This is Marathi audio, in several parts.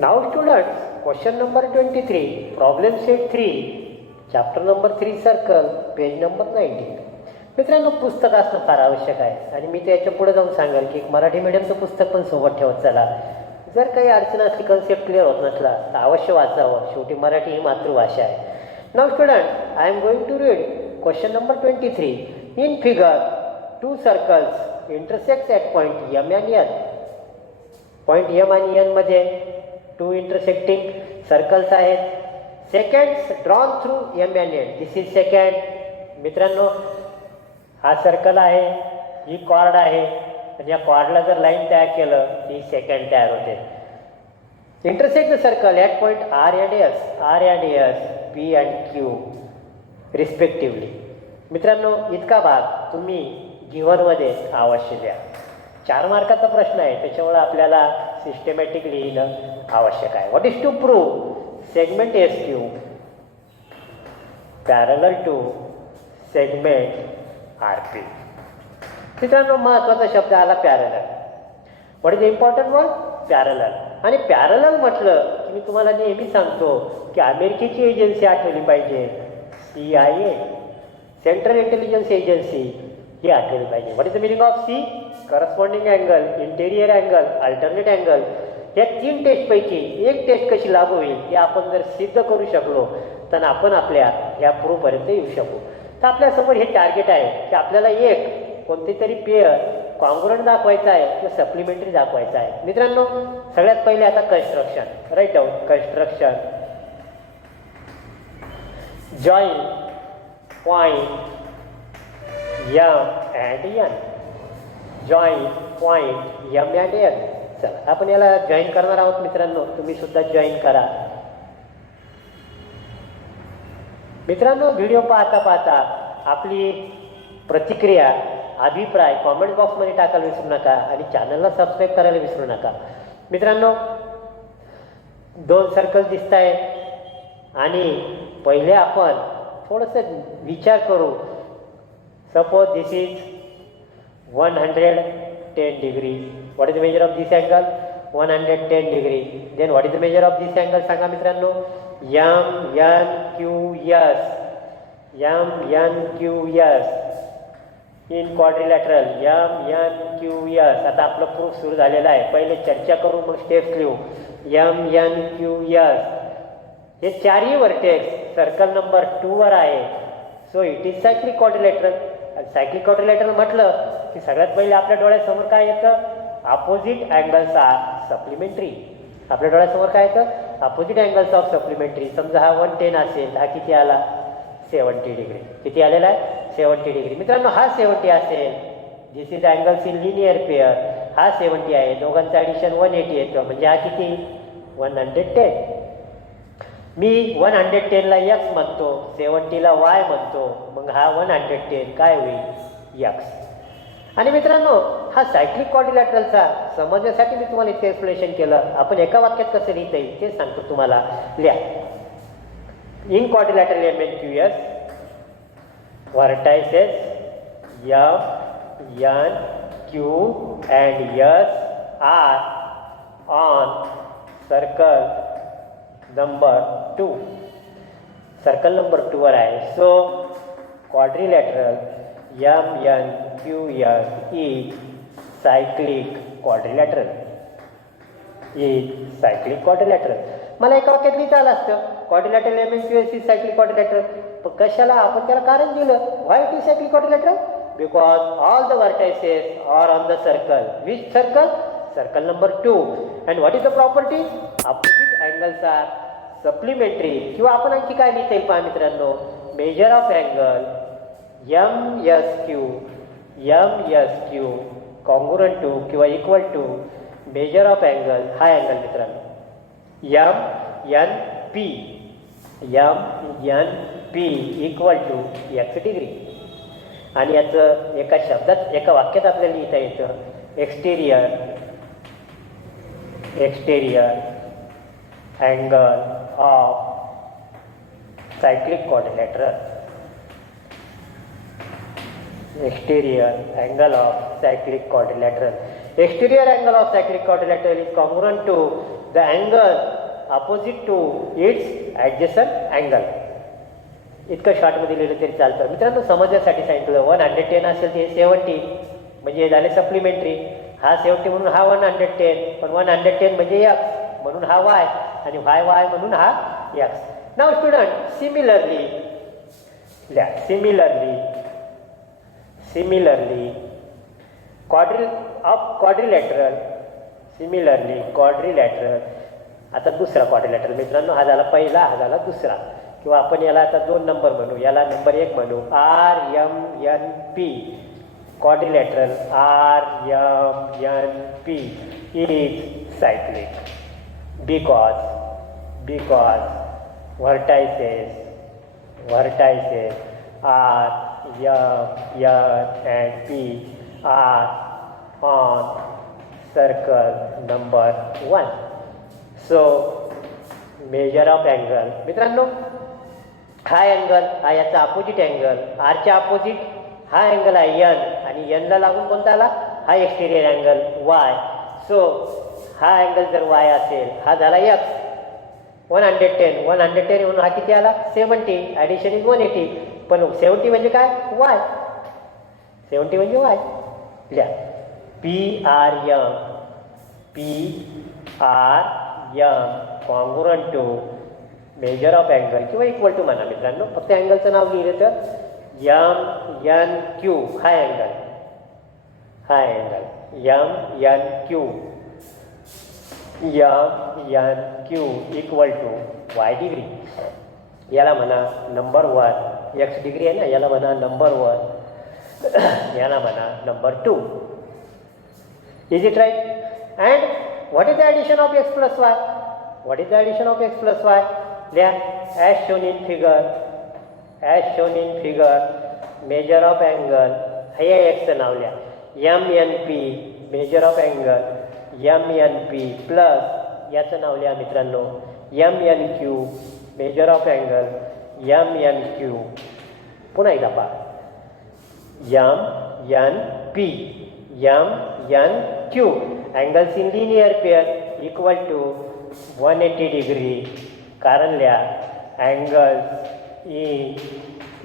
Now students, question number 23, problem set 3, chapter number 3 circle, page number 19. मित्रांनो पुस्तक असणं फार आवश्यक आहे आणि मी त्याच्या पुढे जाऊन सांगाल की मराठी मीडियमचं पुस्तक पण सोबत ठेवत चला. जर काही अडचण असली, कन्सेप्ट क्लिअर होत नसला तर अवश्य वाचावं. शेवटी मराठी ही मातृभाषा आहे. नाव student, I am going to read question number 23. In figure two circles intersect at point M and N. Point M आणि एन मध्ये टू इंटरसेक्टिंग सर्कल्स आहेत. Secants drawn through M and N. This is secant. मित्रांनो, हा सर्कल आहे, ही कॉर्ड आहे आणि या कॉर्डला जर लाईन तयार केलं ती सेकंड तयार होते. Intersect the circle at point R and S, P and Q respectively. मित्रांनो, इतका भाग तुम्ही गिव्हनमध्ये अवश्य द्या. 4 मार्काचा प्रश्न आहे, त्याच्यामुळे आपल्याला सिस्टमॅटिक लिहिणं आवश्यक आहे. What is to prove segment S Q parallel to segment R P. मित्रांनो, महत्त्वाचा शब्द आला parallel. What is important word? Parallel. आणि पॅरलल म्हटलं की मी तुम्हाला नेहमी सांगतो की अमेरिकेची एजन्सी आठवली पाहिजे, CIA, सेंट्रल इंटेलिजन्स एजन्सी, ही आठवली पाहिजे. What is the meaning of C? Corresponding angle, interior angle, alternate angle. या 3 टेस्टपैकी एक टेस्ट कशी लागू होईल हे आपण जर सिद्ध करू शकलो तर आपण आपल्या ह्या प्रूव्हपर्यंत येऊ शकू. तर आपल्यासमोर हे टार्गेट आहे की आपल्याला एक कोणती तरी पेअर कॉन्ग्रुएंट दाखवायचा आहे किंवा सप्लिमेंटरी दाखवायचा आहे. मित्रांनो, सगळ्यात पहिले आता construction. Right down construction. Join point M and N. Join point M and N. चला आपण याला जॉईन करणार आहोत. मित्रांनो, तुम्ही सुद्धा जॉईन करा. मित्रांनो, व्हिडिओ पाहता पाहता आपली प्रतिक्रिया, अभिप्राय कॉमेंट बॉक्समध्ये टाकायला विसरू नका आणि चॅनलला सबस्क्राईब करायला विसरू नका. मित्रांनो, 2 सर्कल दिसत आहेत आणि पहिले आपण थोडंसं विचार करू. Suppose this is 110 degree. What is the measure of this angle? 110 degree. Then what is the measure of this angle? सांगा मित्रांनो. MNQS. MNQS in quadrilateral. MNQS. आता आपलं प्रूफ सुरू झालेला आहे. पहिले चर्चा करू, मग स्टेप्स लिहू. MNQS. हे 4ही वर्टेक्स सर्कल नंबर 2 वर आहे. So it is cyclic quadrilateral. Cyclic quadrilateral म्हटलं की सगळ्यात पहिले आपल्या डोळ्यासमोर काय येतं? Opposite angles are supplementary. आपल्या डोळ्यासमोर काय येतं? Opposite angles of supplementary. समजा हा 110 असेल, हा किती आला? 70 डिग्री. किती आलेला आहे? 70 डिग्री. मित्रांनो, हा 70 असेल. This is angles in linear pair. हा 70 आहे. दोघांचं ॲडिशन 180 येतं. म्हणजे हा किती? 110. मी 110 ला x म्हणतो, 70 ला y म्हणतो. मग हा 110 काय होईल? x. आणि मित्रांनो, हा सायक्लिक क्वाड्रिलॅटरलचा समजण्यासाठी मी तुम्हाला इथे एक्सप्लेनेशन केलं. आपण एका वाक्यात कसं लिहिता येईल ते सांगतो तुम्हाला. लिहा. In quadrilateral MNQS vertices M, N, Q and S are on circle number 2. Circle number 2 वर आहे. So quadrilateral MNQS is cyclic quadrilateral. मला एका वाक्यात लिहिता आलं असतं quadrilateral MNQS is cyclic quadrilateral. पण कशाला आपण त्याला कारण दिलं? Why it is cyclic quadrilateral? Because all the vertices are on the circle. Which circle? Circle number 2. And what is the property? Opposite angles are supplementary. किंवा आपण आणखी काय लिहिता येईल पहा मित्रांनो. Measure of angle MSQ congruent to किंवा equal to measure of angle. हा अँगल मित्रांनो MNP equal to x degree. आणि याचं एका शब्दात, एका वाक्यात आपल्याला लिहिता येतं exterior angle of cyclic quadrilateral. exterior angle of cyclic quadrilateral. Exterior angle of cyclic quadrilateral is congruent to the angle opposite to its adjacent angle. इतकं शॉर्टमध्ये लिहिलं तरी चालतं. मित्रांनो समजण्यासाठी सांगितलं 110 असेल ते 70 म्हणजे हे झाले सप्लिमेंटरी. हा 70 म्हणून हा 110, पण 110 म्हणजे x म्हणून हा y आणि y म्हणून हा x. नाव स्टुडंट सिमिलरली क्वाड्रिलॅटरल. आता दुसरा क्वाड्रिलॅटरल मित्रांनो, हा झाला पहिला, हा झाला दुसरा, किंवा आपण याला आता 2 नंबर म्हणू, याला नंबर 1 म्हणू. RMNP quadrilateral RMNP is cyclic because vertices R, M, and P are on circle number 1. So measure of angle. मित्रांनो हा अँगल हा याचा अपोजिट अँगल, आरच्या अपोजिट हा अँगल आहे एन, आणि एनला लागून कोणता आला हा एक्सटेरियर अँगल वाय. सो हा अँगल जर वाय असेल, हा झाला एक्स. 110 म्हणून हा किती आला 70, ॲडिशन इज 180. पण 70 म्हणजे काय वाय, 70 म्हणजे वाय. लिहा PR congruent to measure of angle किंवा इक्वल टू म्हणा मित्रांनो. फक्त अँगलचं नाव लिहिलं तर MNQ हा angle MNQ equal to y degree. याला म्हणा नंबर 1, x डिग्री आहे ना, याला म्हणा नंबर 1, याला म्हणा number 2. Is it right? And what is the addition of x plus y? लिहा as shown in figure measure of angle, हे एक्सचं नाव लिहा MNP measure of angle MNP plus याचं नाव लिहा मित्रांनो MNQ measure of angle MNQ. पुन्हा एकदा पहा MNQ angles in linear pair equal to 180 degree. कारण लिहा अँगल्स इन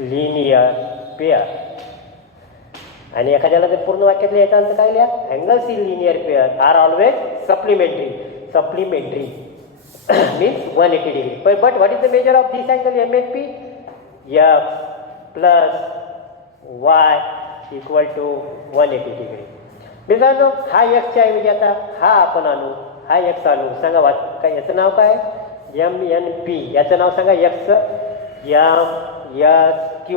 लिनियर पेअर. आणि एखाद्याला जर पूर्ण वाक्यात लिहायचं तर काय लिहा angles in linear pair are always supplementary means 180 degree. But what is the measure of this angle MNP? x plus y equal to 180 degree. मित्रांनो हा एक्सच्या ऐवजी आता हा आपण आणू, हा एक्स आणू. सांगा काय याचं नाव काय MNP, याचं नाव सांगा x MSQ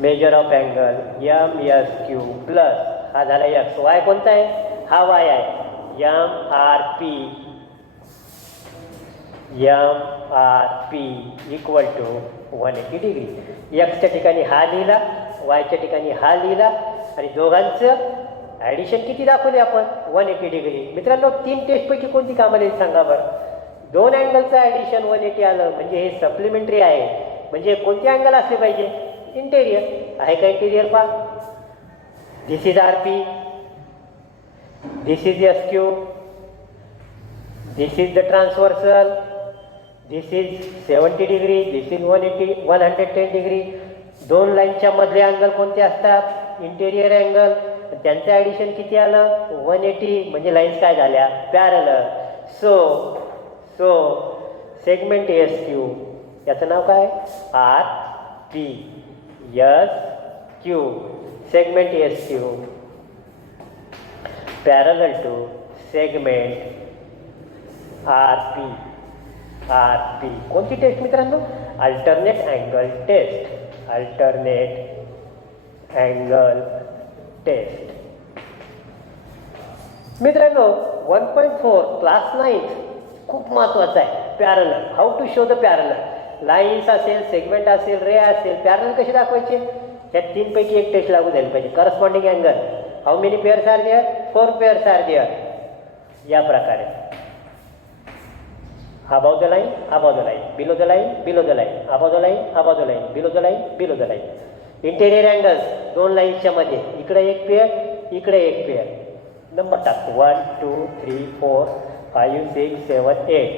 major of angle MSQ plus हा झाला एक्स. वाय कोणता आहे हा वाय आहे MRP इक्वल टू 180 डिग्री. एक्सच्या ठिकाणी हा लिहिला, वायच्या ठिकाणी हा लिहिला, आणि दोघांचं ॲडिशन किती दाखवले आपण 180 डिग्री. मित्रांनो 3 टेस्टपैकी कोणती कामाला येईल सांगा बरं. 2 अँगलचं ॲडिशन 180 आलं म्हणजे हे सप्लिमेंटरी आहे. म्हणजे कोणते अँगल असले पाहिजे इंटेरियर आहे का इंटेरियर पहा. This is RP, this is SQ, this is the transversal, this is 70 degree, this is 110 degree. 2 लाईनच्या मधले अँगल कोणते असतात इंटेरियर अँगल. त्यांचं ॲडिशन किती आलं 180 म्हणजे लाईन्स काय झाल्या पॅरलल. सो सेगमेंट SQ याचं नाव काय RP SQ segment SQ parallel to segment RP. कोणती टेस्ट मित्रांनो अल्टरनेट अँगल टेस्ट. मित्रांनो 1.4 क्लास 9 खूप महत्त्वाचा आहे. Parallel, how to show the parallel. Lines असेल, सेगमेंट असेल, रे असेल, पॅरलल कसे दाखवायचे. ह्या 3 पैकी एक टेस्ट लागू झाली पाहिजे. Corresponding angle, how many pairs are there 4 pairs are there. या प्रकारे above the line, below the line, above the line, below the line. Interior angles 2 लाईन्सच्या मध्ये, इकडे एक पेअर, इकडे एक पेअर. नंबर टाकतो 1 2 3 4 5 6 7 8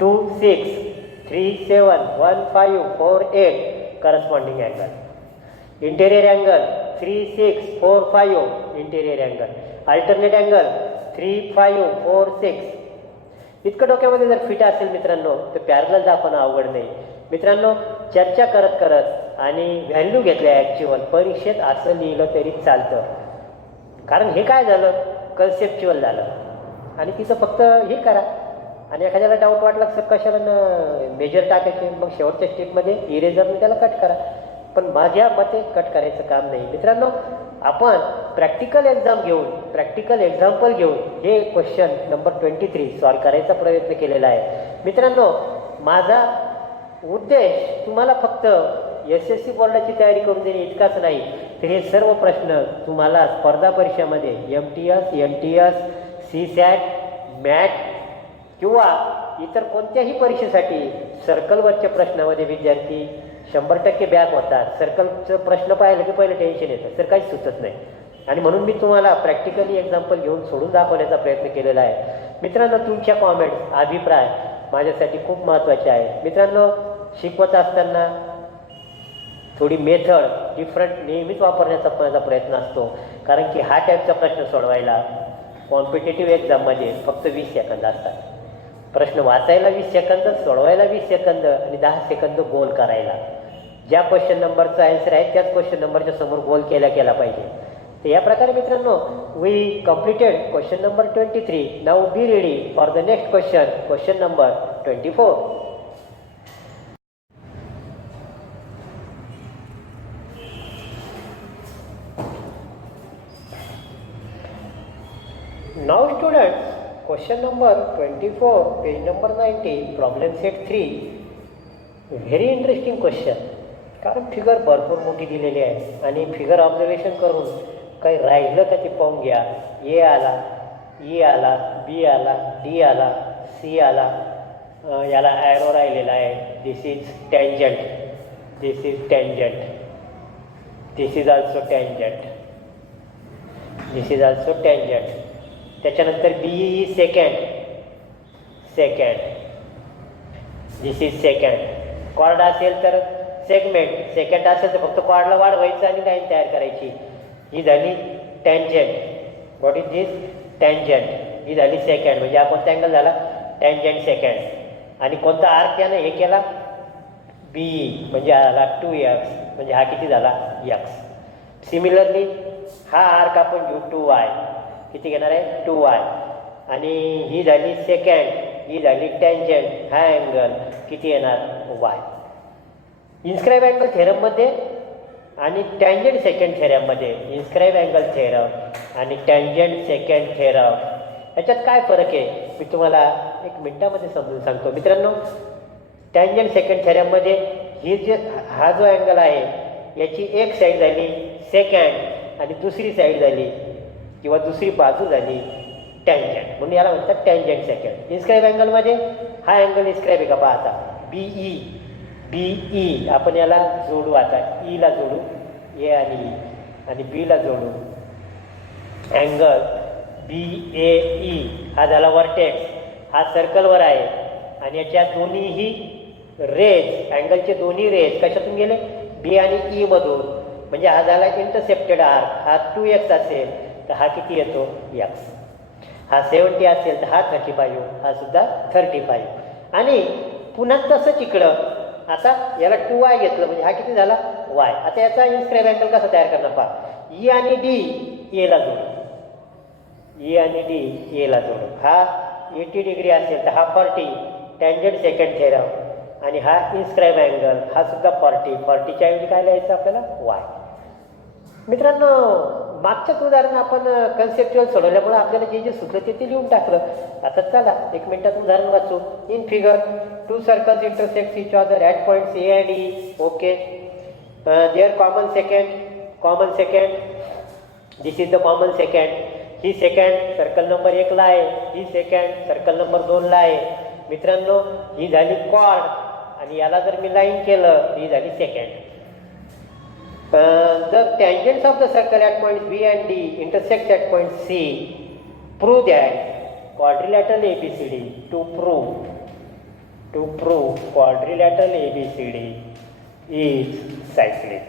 2 6 3 7 1 5 4 8 corresponding angle. Interior angle 3 6 4 5 interior angle. Alternate angle 3 5 4 6. इतकं डोक्यामध्ये जर फिट असेल मित्रांनो तर पॅरलल दाखवणं अवघड नाही. मित्रांनो चर्चा करत करत आणि व्हॅल्यू घेतल्या ॲक्च्युअल परीक्षेत असं लिहिलं तरी चालतं. कारण हे काय झालं कन्सेप्च्युअल झालं आणि तिचं फक्त हे करा आणि एखाद्याला डाऊट वाटला सर कशाला मेजर टाकायचे मग शेवटच्या स्टेपमध्ये इरेजरने त्याला कट करा. पण माझ्या मते कट करायचं काम नाही. मित्रांनो आपण प्रॅक्टिकल एक्झाम घेऊन प्रॅक्टिकल एक्झाम्पल घेऊन हे क्वेश्चन नंबर 23 सॉल्व करायचा प्रयत्न केलेला आहे. मित्रांनो माझा उद्देश तुम्हाला फक्त SSC बोर्डाची तयारी करून देणे इतकाच नाही तर हे सर्व प्रश्न तुम्हाला स्पर्धा परीक्षामध्ये MTS NTS CSAT मॅट किंवा इतर कोणत्याही परीक्षेसाठी सर्कलवरच्या प्रश्नामध्ये विद्यार्थी 100% बॅक होतात. सर्कलचं प्रश्न पाहिलं की पहिलं टेन्शन येतं सर काहीच सुचत नाही आणि म्हणून मी तुम्हाला प्रॅक्टिकली एक्झाम्पल घेऊन सोडून दाखवण्याचा प्रयत्न केलेला आहे. मित्रांनो तुमच्या कॉमेंट्स अभिप्राय माझ्यासाठी खूप महत्त्वाचे आहे. मित्रांनो शिकवत असताना थोडी मेथड डिफरंट नेहमीच वापरण्याचा माझा प्रयत्न असतो. कारण की हा टाईपचा प्रश्न सोडवायला कॉम्पिटेटिव्ह एक्झाममध्ये फक्त 20 सेकंद असतात. प्रश्न वाचायला 20 सेकंद सोडवायला 20 सेकंद आणि 10 सेकंद गोल करायला. ज्या क्वेश्चन नंबरचा आन्सर आहे त्याच क्वेश्चन नंबरच्या समोर गोल केला पाहिजे. तर या प्रकारे मित्रांनो we completed question number 23. Now be ready for the next question number 24. Now students, question number 24, page number 90, problem set 3. Very interesting question. कारण फिगर भरपूर मोठी दिलेली आहे आणि फिगर ऑब्झर्वेशन करून काही राहिलं का ते पाहून घ्या. ए आला, ई आला, बी आला, डी आला, सी आला, याला ॲरो राहिलेला आहे. This is tangent, this is tangent, this is also tangent, this is also tangent. त्याच्यानंतर BE secant, this is secant. Chord असेल तर सेगमेंट, सेकंड असेल तर फक्त कॉर्डला वाढवायचं आणि लाईन तयार करायची. ही झाली tangent. What is this tangent. ही झाली सेकंड म्हणजे हा कोणता अँगल झाला टँजंट सेकंड. आणि कोणता आर्क त्यानं हे केला BE म्हणजे हा झाला 2x म्हणजे हा किती झाला x. सिमिलरली हा आर्क आपण घेऊ 2y किती घेणार आहे 2y. आणि ही झाली सेकंड, ही झाली टँजंट. हा अँगल किती येणार y. इन्स्क्राईब अँगल थेरममध्ये आणि टँजंट सेकंड थेरममध्ये इन्स्क्राईब अँगल थेरम आणि टँजंट सेकंड थेरम याच्यात काय फरक आहे मी तुम्हाला 1 मिनिटामध्ये समजून सांगतो. मित्रांनो टँजंट सेकंड थेरममध्ये ही जे हा जो अँगल आहे याची एक साईड झाली सेकंड आणि दुसरी साईड झाली किंवा दुसरी बाजू झाली टँजंट म्हणून याला म्हणतात टँजंट सेकंड. इन्स्क्राईब अँगलमध्ये हा अँगल इन्स्क्राईब आहे का पहा आता BE आपण याला जोडू. आता ईला जोडू ए आणि ई आणि बीला जोडू. अँगल BAE हा झाला वर्टेक्स. हा सर्कलवर आहे आणि याच्या दोन्हीही रेज अँगलचे दोन्ही रेज कशातून गेले B आणि E मधून म्हणजे हा झाला इंटरसेप्टेड आर्क. हा 2x असेल तर हा किती येतो x. हा 70 असेल तर हा 35, हा सुद्धा 35. आणि पुन्हा तसंच इकडं आता याला 2y घेतलं म्हणजे हा किती झाला y. आता याचा इन्स्क्राईब अँगल कसा तयार करणार पहा. E आणि D एला जोडू, E आणि D एला जोडू. हा 80 डिग्री असेल तर हा 40 टँजंट सेकंड थेरम आणि हा इन्स्क्राईब अँगल हा सुद्धा 40च्या ऐवजी काय लिहायचं आपल्याला y. मित्रांनो मागच्याच उदाहरण आपण कन्सेप्च्युअल सोडवल्यामुळे आपल्याला जे जे सुचलं ते लिहून टाकलं. आता चला 1 मिनिटात उदाहरण वाचू. In figure 2 circles intersect each other at points A and E. Okay their common secant this is the common secant. ही सेकंड सर्कल नंबर 1 ला आहे, ही सेकंड सर्कल नंबर 2 ला आहे. मित्रांनो ही झाली कॉर्ड आणि याला जर मी लाईन केलं ही झाली second. The tangents of the circle at points B and D intersect at point C. Prove that quadrilateral ABCD to prove quadrilateral ABCD is cyclic.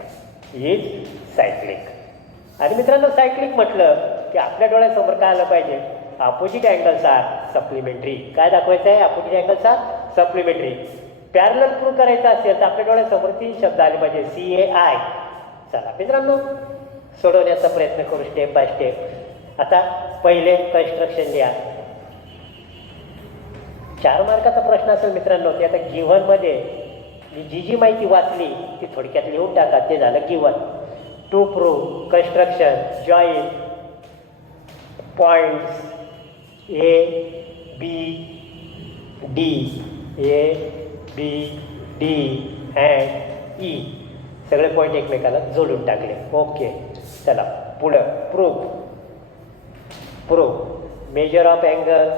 आणि मित्रांनो सायक्लिक म्हटलं की आपल्या डोळ्यासमोर काय आलं पाहिजे, अपोजिट अँगल्स आर सप्लिमेंटरी. काय दाखवायचं आहे, opposite angles are supplementary. Parallel prove करायचं असेल तर आपल्या डोळ्यासमोर 3 शब्द आले पाहिजे, CAI. चला मित्रांनो सोडवण्याचा प्रयत्न करू स्टेप बाय स्टेप. आता पहिले कन्स्ट्रक्शन लिहा. 4 मार्काचा प्रश्न असेल मित्रांनो, ते आता गिव्हनमध्ये मी जी माहिती वाचली ती थोडक्यात लिहून टाका. ते झालं given. To prove construction join points A, B, D and E. सगळे पॉईंट एकमेकाला जोडून टाकले. ओके चला पुढं. Prove measure of angle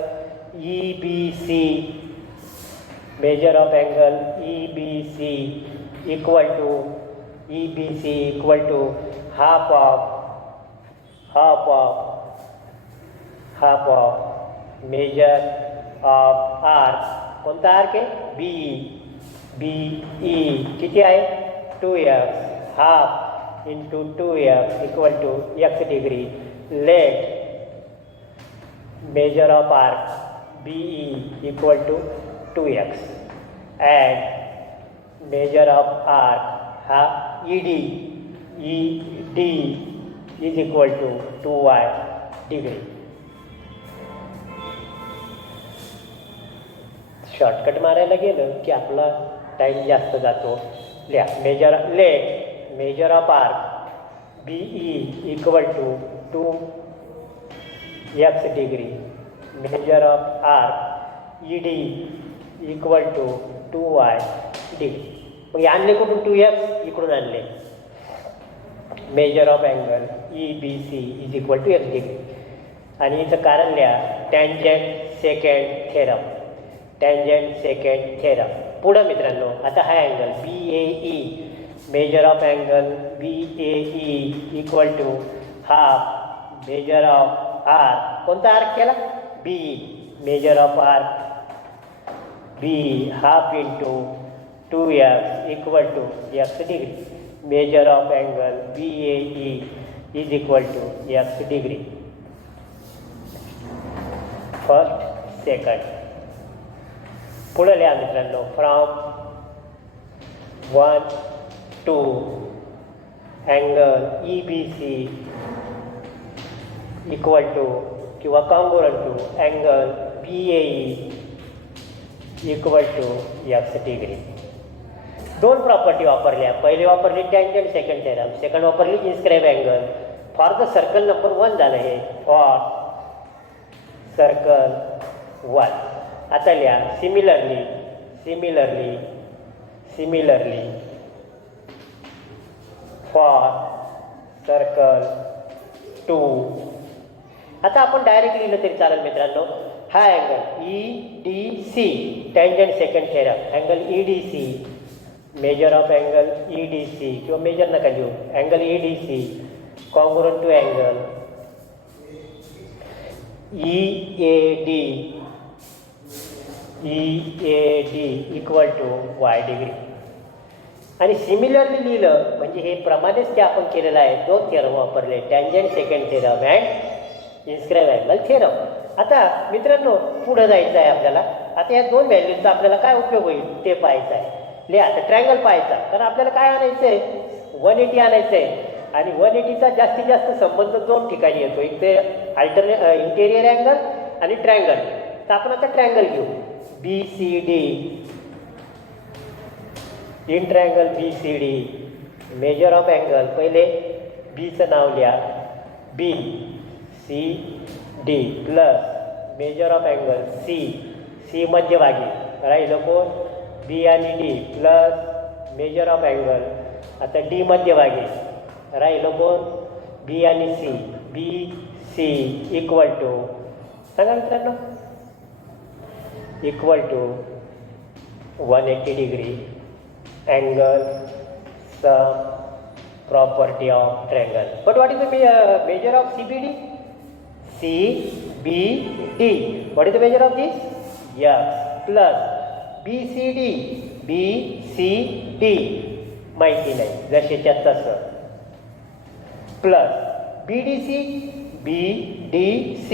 EBC, measure of angle EBC equal to half of measure of arc. कोणता आर्क आहे, BE किती आहे 2x, half into 2x equal to x degree. Let measure of arc BE equal to 2x and measure of arc हा ED is equal to 2y degree. Shortcut मारायला गेलं की आपला टाईम जास्त जातो. लिहा measure of arc BE equal to 2x degree. Measure of arc ED equal to 2y degree. मग आणले कुठून 2x इकडून आणले. Measure of angle EBC is equal to x degree. आणि इथं कारण लिहा टँजंट सेकंड थेरम. पुढं मित्रांनो आता हा angle BAE, measure of angle BAE equal to half measure of arc. कोणता आर्क केला, BE. Measure of arc B half into 2x equal to x degree. Measure of angle BAE is equal to x degree. First, second. पुढे लिहा मित्रांनो. From 1 to angle EBC equal to किंवा congruent to angle BAE equal to x degree. 2 property वापरल्या. पहिली वापरली टँजंट सेकंड थेरम, सेकंड वापरली inscribe angle. For the circle number 1 झालं हे, फॉर सर्कल 1. आता लिहा सिमिलरली फॉर सर्कल 2. आता आपण डायरेक्ट लिहिलं तरी चालेल मित्रांनो. हा angle EDC tangent secant theorem, angle EDC, measure of angle EDC किंवा मेजर नका लिहू, angle EDC congruent to angle EAD equal to y degree. आणि सिमिलरली लिहिलं म्हणजे हे प्रमाणेच ते आपण केलेलं आहे. 2 थेरम वापरले, tangent secant theorem and inscribe angle theorem. आता मित्रांनो पुढं जायचं आहे आपल्याला. आता या 2 व्हॅल्यूजचा आपल्याला काय उपयोग होईल ते पाहायचं आहे. लिहा आता ट्रायंगल पाहायचा. कारण आपल्याला काय आणायचं आहे, 180 आणायचं आहे. आणि 180चा जास्तीत जास्त संबंध 2 ठिकाणी येतो, एक ते इंटेरियर अँगल आणि ट्रायंगल. तर आपण आता ट्रायंगल घेऊ. BCD in triangle BCD major of angle पहिले बीचं नाव लिहा BCD plus measure of angle C मध्यभागी राहिलं कोण B आणि D plus measure of angle आता D मध्यभागी राहिलं कोण B आणि C BC इक्वल टू सांगा मित्रांनो equal to 180 degree angle sum property of triangle. But what is the measure of CBD? BD. What is the measure of this? X plus BCD. BCD माहिती नाही, जसेच्या तसं. Plus BDC. BDC.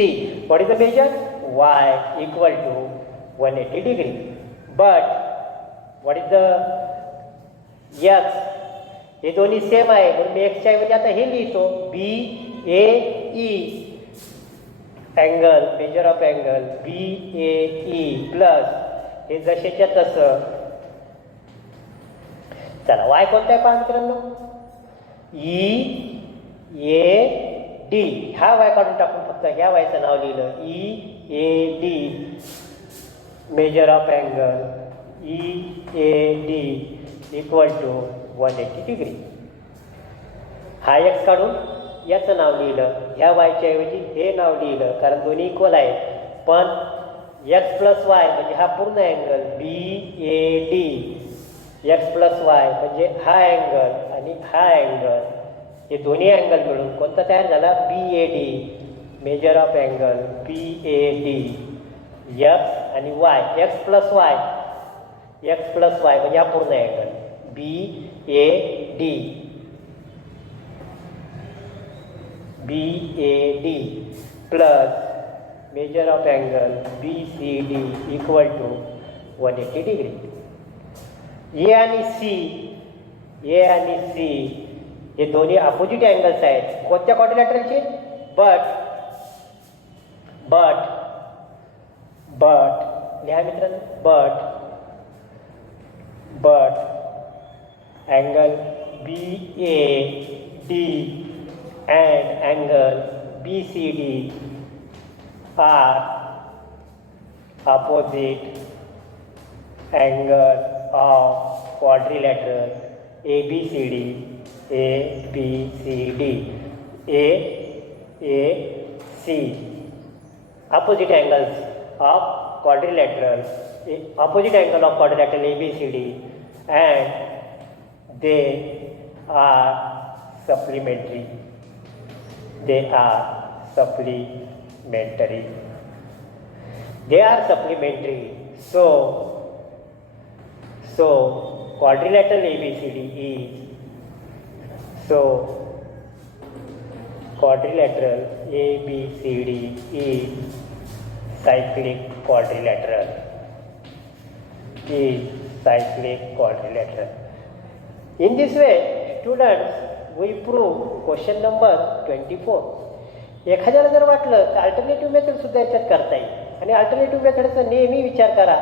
What is the measure? Y equal to 180 degree. But what is the X? हे दोन्ही सेम आहे म्हणून मी एक्सच्या ऐवजी आता हे लिहितो. BAE angle, major of angle BAE plus हे जसेच्या तसं. चला वाय कोणता आहे पहा मित्रांनो? EAD. हा वाय काढून टाकून फक्त ह्या वायचं नाव लिहिलं. EAD measure of angle EAD equal to 180 degree. हा एक्स काढून याचं नाव लिहिलं, ह्या वायच्या ऐवजी हे नाव लिहिलं कारण दोन्ही इक्वल आहे. पण एक्स प्लस वाय म्हणजे हा पूर्ण angle BAD. X plus y म्हणजे हा अँगल आणि हा अँगल, हे दोन्ही अँगल मिळून कोणता तयार झाला? BAD measure of angle BAD. X आणि वाय, एक्स प्लस वाय म्हणजे हा पूर्ण angle BAD. Plus measure of angle BCD equal to 180 degree. A आणि सी हे दोन्ही अपोजिट अँगल्स आहेत. कोणत्या क्वाड्रिलॅटरलचे? बट लिहा मित्रांनो. But angle BAD and angle BCD are opposite angle of quadrilateral ABCD. Opposite angles of quadrilateral, opposite angle of quadrilateral ABCD, and they are supplementary. They are supplementary. So quadrilateral ABCD is cyclic quadrilateral. In this way, students, we prove question number 24. एखाद्याला जर वाटलं तर अल्टरनेटिव्ह मेथड सुद्धा याच्यात करता येईल. आणि अल्टरनेटिव्ह मेथडचा नेहमी विचार करा.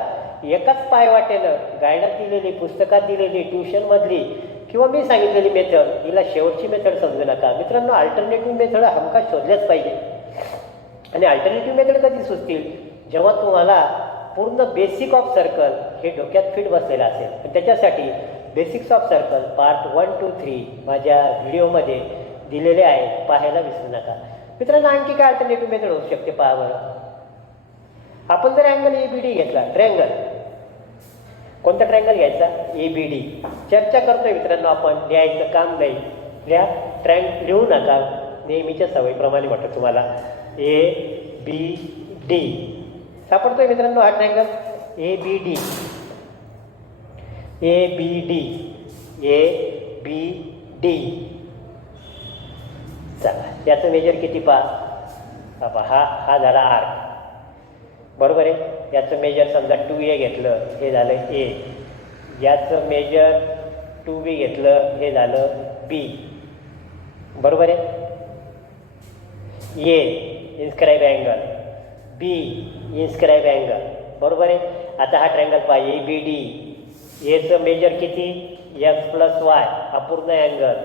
एकाच पायवाटेनं गायडात दिलेली, पुस्तकात दिलेली, ट्युशनमधली किंवा मी सांगितलेली मेथड, हिला शेवटची मेथड समजू नका मित्रांनो. अल्टरनेटिव्ह मेथड हमखास शोधल्याच पाहिजे. आणि अल्टरनेटिव्ह मेथड कधी सुचतील? जेव्हा तुम्हाला पूर्ण बेसिक ऑफ सर्कल हे डोक्यात फिट बसलेलं असेल. आणि त्याच्यासाठी बेसिक्स ऑफ सर्कल पार्ट 1, 2, 3 माझ्या व्हिडिओमध्ये दिलेले आहेत, पाहायला विसरू नका मित्रांनो. आणखी काय अल्टरनेटिव्ह मेथड होऊ शकते पहा बरं. आपण जर अँगल ABD घेतला, ट्रँगल, कोणता ट्रँगल घ्यायचा? ABD. चर्चा करतोय मित्रांनो आपण, लिहायचं काम नाही. लिहू नका, नेहमीच्या सवयीप्रमाणे म्हटलं तुम्हाला. ABD सापडतोय मित्रांनो हा ट्रँगल ABD. चला याचं मेजर किती पहा. हा झाला आर्क, बरोबर आहे. याचं मेजर समजा 2A घेतलं, हे झालं A. याचं मेजर 2B घेतलं, हे झालं B, बरोबर आहे. A inscribe angle, B inscribe angle, बरोबर आहे. आता हा ट्रँगल पहा ABD. एचं मेजर किती? एक्स प्लस वाय, हा पूर्ण अँगल.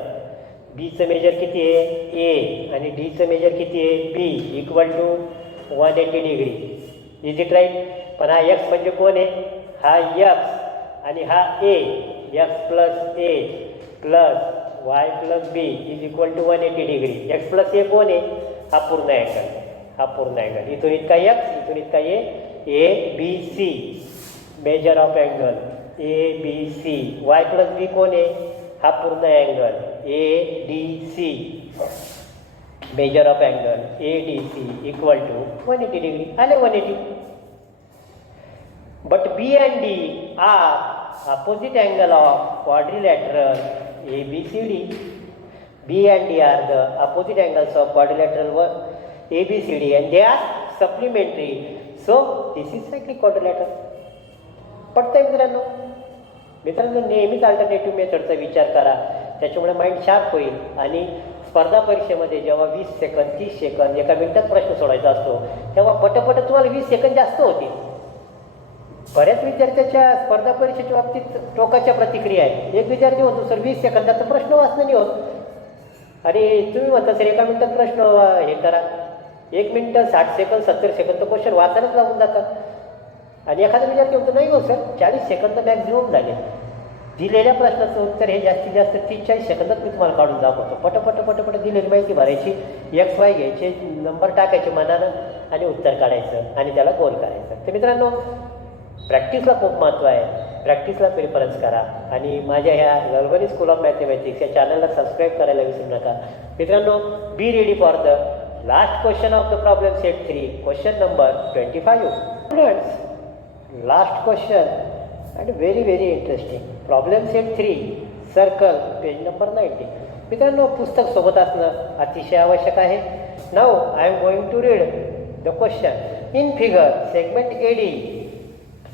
बीचं मेजर किती आहे? A. आणि डीचं मेजर किती आहे? B equal to 180 degree. Is it right? पण हा एक्स म्हणजे कोण आहे? हा एक्स आणि हा A. X plus A plus y plus B is equal to 180 degree. X plus A कोण आहे? हा पूर्ण अँगल. इथून इतका एक्स, इथून इतका ABC measure of angle ABC. Y plus B कोण आहे? हा पूर्ण angle ADC. Measure of angle ADC equal to 180 degree आले 180. But B and D are opposite angle of quadrilateral ABCD. B and D are the opposite angles of quadrilateral ABCD and they are supplementary. So this is cyclic quadrilateral. पटतंय मित्रांनो नेहमीच अल्टरनेटिव्ह मेथडचा विचार करा, त्याच्यामुळे माइंड शार्प होईल. आणि स्पर्धा परीक्षेमध्ये जेव्हा 20 सेकंद 30 सेकंद एका मिनिटात प्रश्न सोडायचा असतो तेव्हा पटपट तुम्हाला 20 सेकंद जास्त होतील. बऱ्याच विद्यार्थ्याच्या स्पर्धा परीक्षेच्या बाबतीत टोकाच्या प्रतिक्रिया आहेत. एक विद्यार्थी म्हणतो सर 20 सेकंदाचा प्रश्न वाचणं नाही होत. आणि तुम्ही म्हणता सर एका मिनिटात प्रश्न हे करा, 1 मिनिट 60 सेकंद 70 सेकंद तर क्वेश्चन वाचायलाच लागून जातात. आणि एखादा विद्यार्थी म्हणतो नाही हो सर 40 सेकंद मॅक्झिमम झाले. दिलेल्या प्रश्नाचं उत्तर हे जास्तीत जास्त 30-40 सेकंदात मी तुम्हाला काढून दाखवतो. पटपट दिलेली माहिती भरायची, XY घ्यायचे, नंबर टाकायचे मनानं आणि उत्तर काढायचं आणि त्याला गोल करायचं. तर मित्रांनो प्रॅक्टिसला खूप महत्त्व आहे. प्रॅक्टिसला प्रिफरन्स करा आणि माझ्या ह्या गलगली स्कूल ऑफ मॅथमॅटिक्स या चॅनलला सबस्क्राईब करायला विसरू नका. मित्रांनो बी ready for the last question of the problem set 3, question number 25. Friends last question and very interesting. Problem set 3, circle, page number 90. मित्रांनो पुस्तक सोबत असणं अतिशय आवश्यक आहे. Now I am going to read the question in figure segment AD.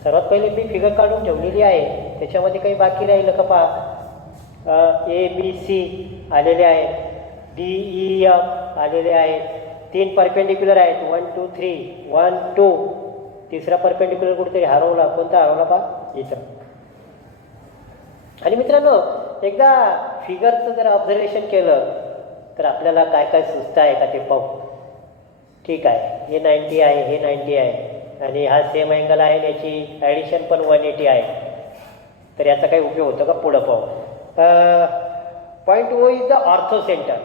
सर्वात पहिले मी फिगर काढून ठेवलेली आहे, त्याच्यामध्ये काही बाकी राहिलं का पहा. ABC आलेले आहेत, DEF आलेले आहेत, 3 परपेंडिक्युलर आहेत, 1 2 3 1 2. तिसरा परपेंडिक्युलर कुठेतरी हरवला, कोणता हरवला पा इथं. आणि मित्रांनो एकदा फिगरचं जर ऑब्झर्वेशन केलं तर आपल्याला काय काय सुचतं आहे का ते पाहू. ठीक आहे, हे 90 आहे, हे 90 आहे आणि हा सेम अँगल आहे, याची ॲडिशन पण 180 आहे. तर याचा काही उपयोग होतो का पुढं पाहू. Point O is the ortho centre.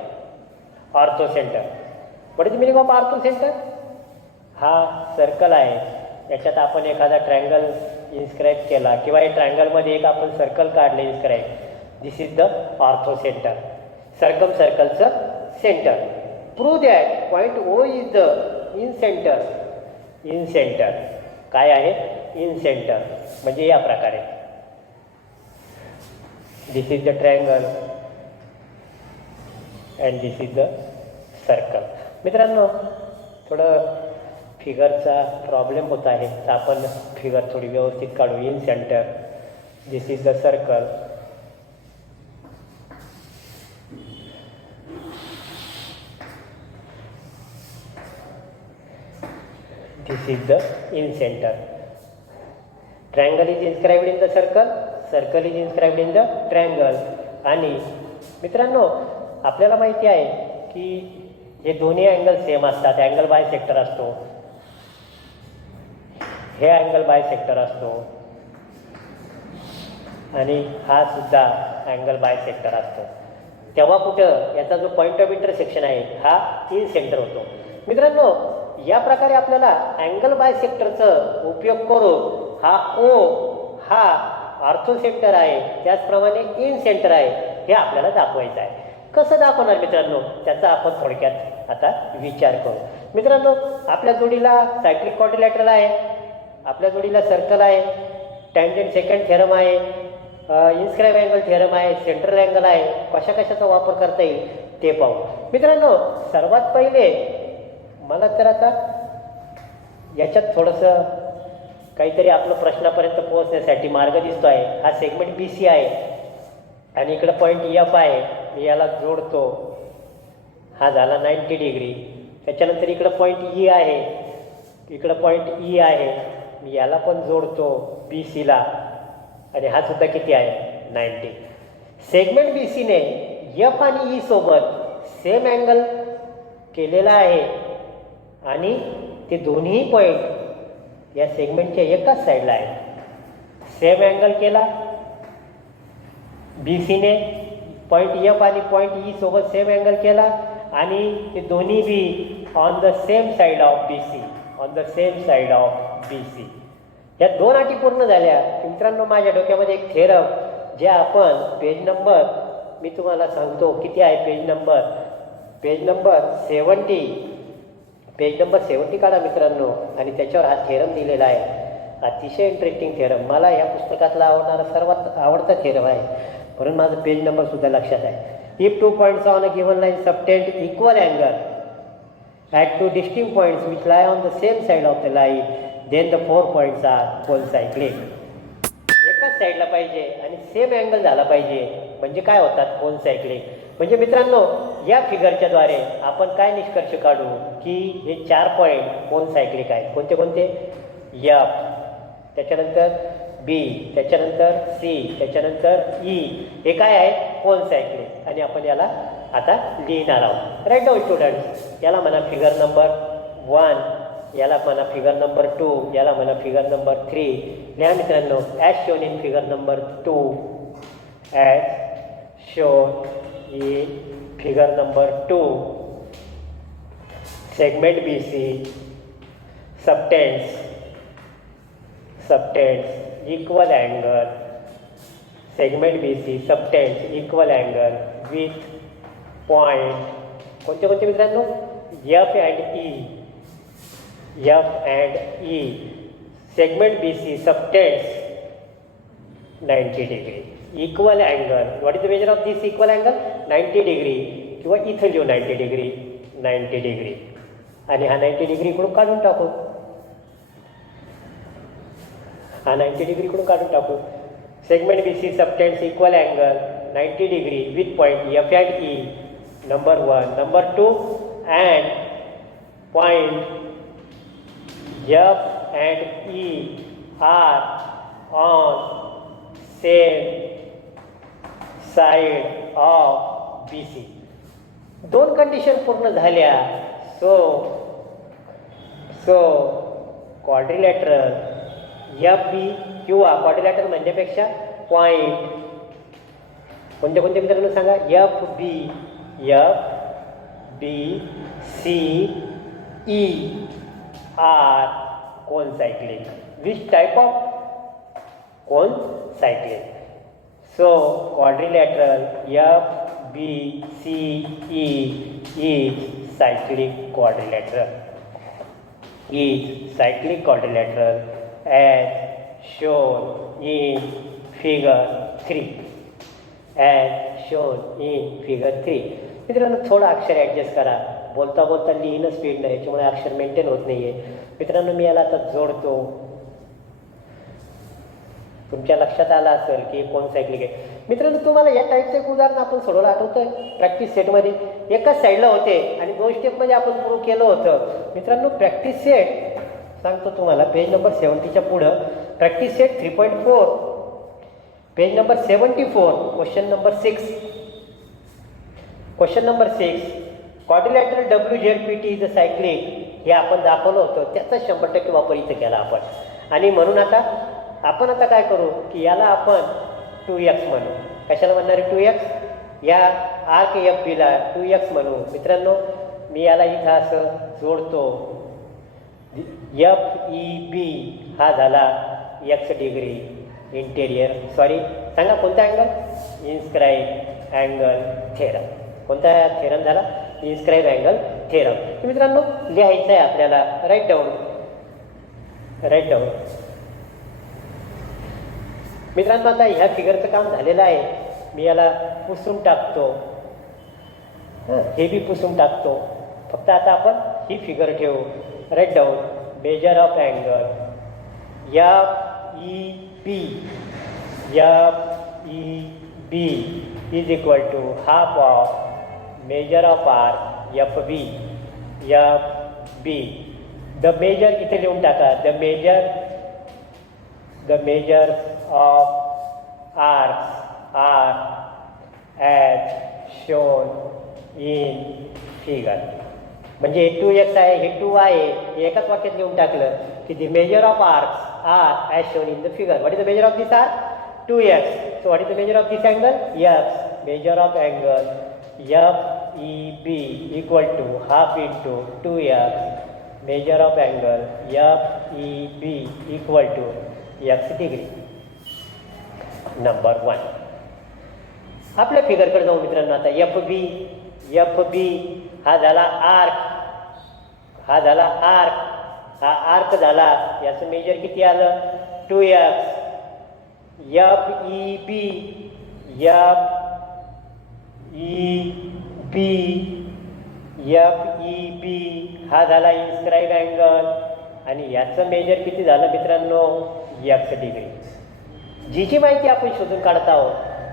Ortho centre what is the meaning of ortho centre. हा सर्कल आहे, याच्यात आपण एखादा ट्रायंगल इन्स्क्राईब केला किंवा या ट्रायंगलमध्ये एक आपण सर्कल काढले inscribe. This is the orthocentre, सर्कलचं centre. Prove that point O is the incentre. Incentre काय आहे, इन सेंटर म्हणजे या प्रकारे. This is the triangle and this is the circle. मित्रांनो थोडं फिगरचा प्रॉब्लेम होत आहे तर आपण फिगर थोडी व्यवस्थित काढू. In centre, this is the circle, this is the in centre. Triangle is inscribed in the circle, circle is inscribed in the triangle. आणि मित्रांनो आपल्याला माहिती आहे की हे दोन्ही अँगल सेम असतात. अँगल बाय सेक्टर असतो, हे अँगल बाय सेक्टर असतो आणि हा सुद्धा अँगल बाय सेक्टर असतो. तेव्हा कुठं याचा जो पॉईंट ऑफ इंटरसेक्शन आहे हा इन सेंटर होतो. मित्रांनो या प्रकारे आपल्याला अँगल बाय सेक्टरचा उपयोग करून हा O हा ऑर्थो सेंटर आहे, त्याचप्रमाणे इन सेंटर आहे हे आपल्याला दाखवायचं आहे. कसं दाखवणार मित्रांनो त्याचा आपण थोडक्यात आता विचार करू. मित्रांनो आपल्या जोडीला सायक्लिक क्वाड्रिलॅटरल आहे, आपल्या जोडीला सर्कल आहे, टँजंट सेकंड थेरम आहे, इन्स्क्राइब अँगल थेरम आहे, सेंट्रल अँगल आहे. कशाचा वापर करता येईल ते पाहू. मित्रांनो सर्वात पहिले मला तर आता याच्यात थोडंसं काहीतरी आपलं प्रश्नापर्यंत पोहोचण्यासाठी मार्ग दिसतो आहे. हा सेगमेंट BC आहे आणि इकडं पॉईंट F आहे, मी याला जोडतो. हा झाला 90 डिग्री. त्याच्यानंतर इकडं पॉईंट E आहे, इकडं पॉईंट E आहे, मी याला पण जोडतो BCला आणि हा सुद्धा किती आहे 90. सेगमेंट BCने F आणि E सोबत सेम अँगल केलेला आहे आणि ते दोन्ही पॉईंट या सेगमेंटच्या एकाच साईडला आहे. सेम अँगल केला BCने, पॉईंट F आणि पॉईंट E सोबत सेम अँगल केला आणि ते दोन्ही be on the same side of BC. On the same side of BC. या दोन अटी पूर्ण झाल्या की मित्रांनो माझ्या डोक्यामध्ये एक थेरम जे आपण पेज नंबर मी तुम्हाला सांगतो किती आहे पेज नंबर पेज नंबर 70 काढा मित्रांनो आणि त्याच्यावर हा थेरम दिलेला आहे. अतिशय इंटरेस्टिंग थेरम, मला या पुस्तकातला आवडणारा सर्वात आवडता थेरम आहे, म्हणून माझं पेज नंबर सुद्धा लक्षात आहे. If 2 points on a given line subtend equal angle at 2 distinct points which lie on the same side of the line, then the 4 points are coinciding. एकाच साईडला पाहिजे आणि सेम अँगल झाला पाहिजे म्हणजे काय होतात, कोइन्साइडलिंग. म्हणजे मित्रांनो या फिगरच्या द्वारे आपण काय निष्कर्ष काढू की हे 4 पॉईंट कोइन्साइडलिंग आहेत. कोणते कोणते? एफ, त्याच्यानंतर बी, त्याच्यानंतर सी, त्याच्यानंतर ई. हे काय आहे? कोइन्साइडलिंग. आणि आपण याला आता लिहिणार आहोत. Right down students. याला म्हणा फिगर नंबर 1, याला म्हणा फिगर नंबर 2, याला म्हणा फिगर नंबर 3. लिहा मित्रांनो. As shown in figure number 2, as shown in figure number 2, segment BC subtends equal angle, segment BC subtends equal angle with point कोणते कोणते मित्रांनो? F and E. Segment BC subtends 90 degree. Equal angle. What is the measure of this equal angle? 90 degree. किंवा इथं लिहू 90 degree. 90 degree. आणि हा 90 डिग्री इकडून काढून टाकू. हा 90 डिग्री इकडून काढून टाकू. Segment BC subtends equal angle 90 degree with point F and E. Number 1. Number 2, and point F and E are on same side of BC. दोन कंडिशन पूर्ण झाल्या. सो क्वाड्रिलॅटरल FB किंवा क्वाड्रिलॅटरल म्हणण्यापेक्षा पॉईंट कोणते कोणते मित्रांनो सांगा? FBCE are coinciding. Which type of coinciding? So quadrilateral FBCE is cyclic quadrilateral. As shown in figure 3. मित्रांनो थोडं अक्षर ॲडजस्ट करा. बोलता बोलता लिहिणं स्पीड नाही, याच्यामुळे अक्षर मेंटेन होत नाही आहे. मित्रांनो मी याला आता जोडतो. तुमच्या लक्षात आलं असेल की कोइन्साइडलिंग आहे. मित्रांनो तुम्हाला या टाईपचं एक उदाहरण आपण सोडवलं आठवतं प्रॅक्टिस सेटमध्ये? एकाच साईडला होते आणि 2 स्टेपमध्ये आपण प्रूव्ह केलं होतं. मित्रांनो प्रॅक्टिस सेट सांगतो तुम्हाला, पेज नंबर 70च्या पुढं practice set 3.4, page number 74, question number 6. Question number 6, quadrilateral WZPT is a cyclic. हे आपण दाखवलं होतं, त्याचा 100% वापर इथं केला आपण. आणि म्हणून आता आपण काय करू की याला आपण 2x म्हणू. कशाला म्हणणार आहे 2x? या आर्क FBला 2x म्हणू. मित्रांनो मी याला इथं असं जोडतो. FEB हा झाला x डिग्री इंटेरियर, सांगा कोणता अँगल? Inscribe angle theorem. कोणता थेरम झाला? Inscribe angle theorem. मित्रांनो लिहायचं आहे आपल्याला. Right down. मित्रांनो आता ह्या फिगरचं काम झालेलं आहे. मी याला पुसून टाकतो. हे बी पुसून टाकतो. फक्त आता आपण ही फिगर ठेवू. Right down. Measure of angle FEB is equal to half of measure of arc FB. The measure इथे लिहून टाका. The measure of arcs are as shown in figure. म्हणजे हे 2x आहे, हे 2 आहे. हे एकाच वाक्यात लिहून टाकलं की the measure of arcs are as shown in the figure. What is the measure of this arc? 2x. So what is the measure of this angle? F. Measure of angle FEB equal to half into 2x. Measure of angle FEB equal to x degree. Number 1. आपल्या फिगरकडे जाऊ मित्रांनो. आता FB एफ बी हा झाला आर्क, हा झाला आर्क, हा आर्क झाला, याचं मेजर किती आलं 2x. F E B, F E B, F E B हा झाला इन्स्क्राईब अँगल आणि याचं मेजर किती झालं मित्रांनो x डिग्री. जी जी माहिती आपण शोधून काढत आहोत